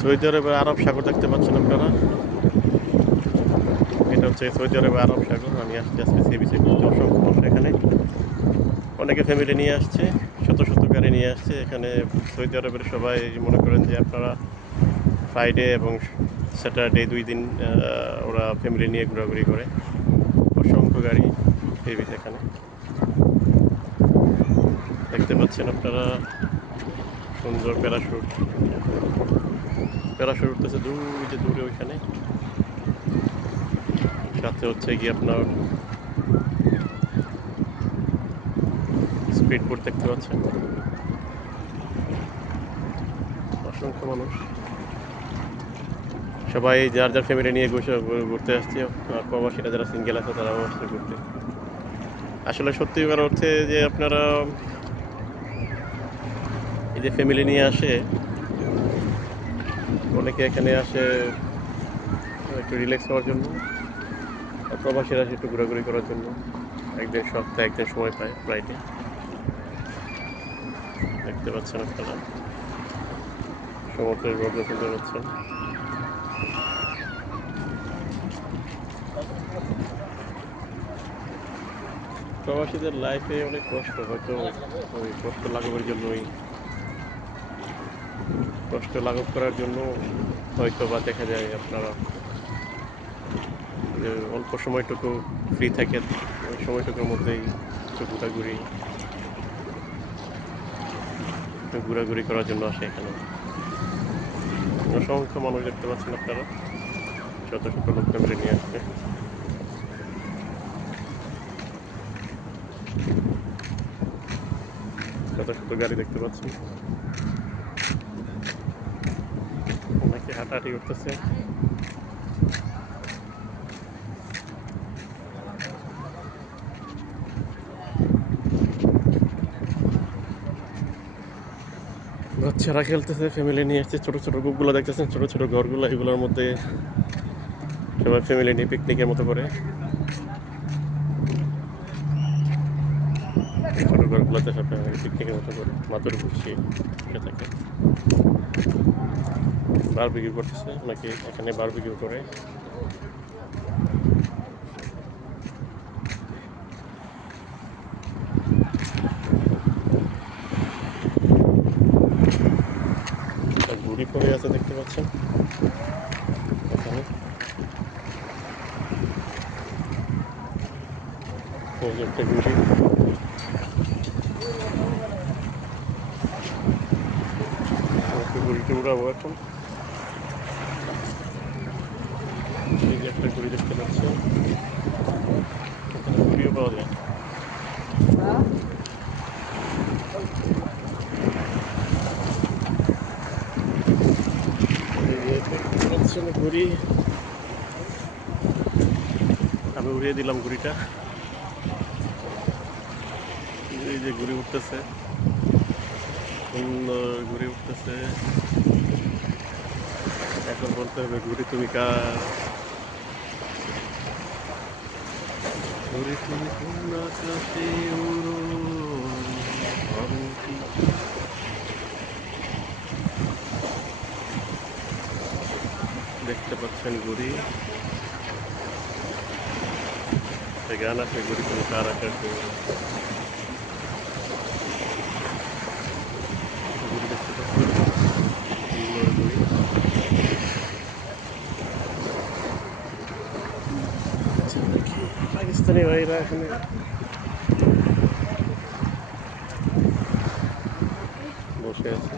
Saudi আরবের আরব সাগর দেখতে পাচ্ছেন আপনারা। এটা হচ্ছে সৌদি আরবের আরব সাগর। আমি আসছি আজকে সি বিচে ঘুরতে। অসংখ্য মানুষ এখানে, অনেকে ফ্যামিলি নিয়ে আসছে, শত শত গাড়ি নিয়ে আসছে এখানে। সৌদি আরবের সবাই মনে করেন যে আপনারা ফ্রাইডে এবং স্যাটারডে 2 দিন ওরা ফ্যামিলি নিয়ে ঘোরাঘুরি করে। অসংখ্য গাড়ি সি বিচ এখানে দেখতে পাচ্ছেন আপনারা। সুন্দর প্যারাশুট, প্যারাশুট উঠতেছে ওই যে দূরে ওইখানে। সাথে হচ্ছে গিয়ে আপনার স্পিড বোট দেখতে পাচ্ছেন। অসংখ্য মানুষ, সবাই যার যার ফ্যামিলি নিয়ে ঘুরতে আসছে। আর প্রবাসীরা যারা সিঙ্গেল আছে তারাও আসছে ঘুরতে। আসলে সত্যিকার অর্থে যে আপনারা এই যে ফ্যামিলি নিয়ে আসে, অনেকে এখানে আসে একটু রিল্যাক্স হওয়ার জন্য, আর প্রবাসীরা আসে একটু ঘোরাঘুরি করার জন্য। একদিন সপ্তাহে একদিন সময় পায় ফ্লাইটে। দেখতে পাচ্ছেন আপনারা সমুদ্রের গর্জন শুনতে পাচ্ছেন। প্রবাসীদের লাইফে অনেক কষ্ট, হয়তো ওই কষ্ট লাঘবের জন্যই, কষ্ট লাঘব করার জন্য হয়তো বা দেখা যায় আপনারা যে অল্প সময়টুকু ফ্রি থাকে, ওই সময়টুকুর মধ্যেই একটু ঘোরাঘুরি করার জন্য আসে এখানে। অসংখ্য মানুষ দেখতে পাচ্ছেন আপনারা, শত শত লোক ফ্যামিলি নিয়ে আসছে। শত শত গাড়ি দেখতে পাচ্ছেন, অনেকে হাঁটাহাঁটি করতেছে। বাচ্চারা খেলতেছে, ফ্যামিলি নিয়ে আসছে। ছোট ছোট গ্রুপগুলো দেখতেছেন, ছোট ছোট ঘরগুলো, এগুলোর মধ্যে সবাই ফ্যামিলি নিয়ে পিকনিকের মতো করে। ছোট ঘরগুলোতে সব ফ্যামিলি পিকনিকের মতো করে মাদুর বসিয়ে বসে থাকে। বারবিকিউ করতেছে অনেকে এখানে, বারবিকিউ করে। ঘুড়ি পড়ে আছে দেখতে পাচ্ছেন এখানে। ওই যে একটা ঘুড়ি, ঘুড়িতে উড়াবো এখন। এই যে একটা ঘুড়ি দেখতে পাচ্ছেন, এখানে ঘুড়িও পাওয়া যায়। এই যে দেখতে পাচ্ছেন ঘুড়ি, আমি উড়িয়ে দিলাম ঘুড়িটা। এই যে ঘুড়ি উঠতেছে, সুন্দর ঘুড়ি উঠতেছে। এখন বলতে হবে ঘুড়ি তুমি কার, ঘুড়ি তুমি কোন আকাশে উড়ো। দেখতে পাচ্ছেন ঘুড়ি, গান আছে ঘুড়ি তুমি কার আকাশে। ঘুড়ি দেখতে পাচ্ছেন, সুন্দর ঘুড়ি। পাকিস্তানি ভাইরা এখানে বসে আছে।